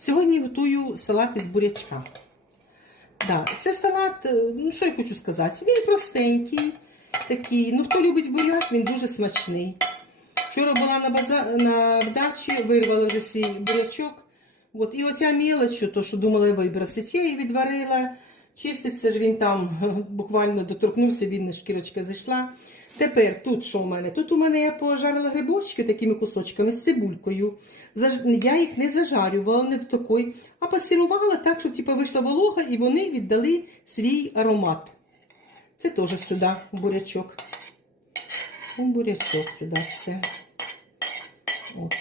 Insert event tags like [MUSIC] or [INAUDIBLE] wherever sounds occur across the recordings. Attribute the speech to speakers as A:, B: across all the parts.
A: Сьогодні готую салат із бурячка. Да, це салат, е, ну що я хочу сказати, він простенький, такий. Ну, хто любить буряк, він дуже смачний. Вчора була на база... на дачі, вирвала вже свій бурячок. От, і оця мілоч, то, що думала вибросити, я її відварила. Чиститься ж він там [LAUGHS] буквально доторкнувся, він шкірочка зайшла. Тепер тут що у мене? Тут у мене я пожарила грибочки такими кусочками з цибулькою. Я їх не зажарювала, не до такої, а пасирувала так, щоб типу, вийшла волога і вони віддали свій аромат. Це теж сюди бурячок. Бурячок сюди все. От.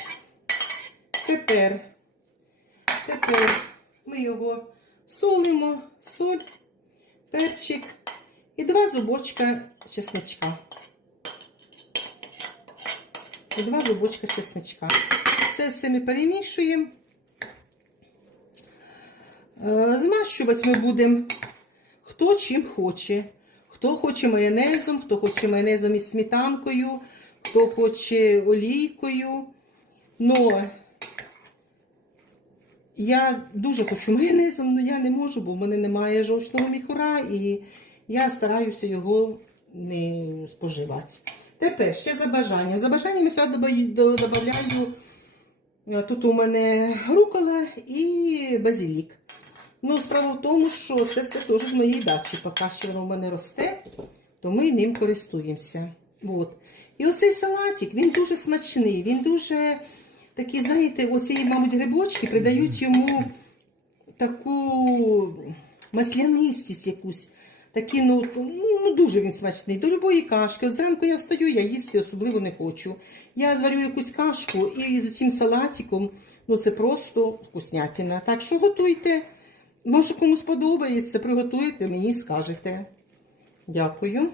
A: Тепер, тепер ми його солимо, соль, перчик і два зубочка чесночка. І два зубочка чесночка. Це все ми перемішуємо. Е, Змащувати ми будемо хто чим хоче. Хто хоче майонезом, хто хоче майонезом із сметанкою, хто хоче олійкою. Но я дуже хочу майонезом, але я не можу, бо в мене немає жовчного міхура, і я стараюся його не споживати. Тепер ще за бажання. За бажанням я додаю, е, тут у мене рукола і базилік. Ну, справа в тому, що це все теж з моєї дачі. Поки що воно в мене росте, то ми ним користуємося. От. І оцей салатик, він дуже смачний, він дуже такий, знаєте, оці, мабуть, грибочки придають йому таку маслянистість якусь. Такий, ну, ну, дуже він смачний. До любої кашки. Зранку я встаю, я їсти особливо не хочу. Я зварю якусь кашку і з цим салатиком, ну це просто вкуснятина. Так що готуйте. Може, комусь подобається, приготуєте, мені скажете. Дякую.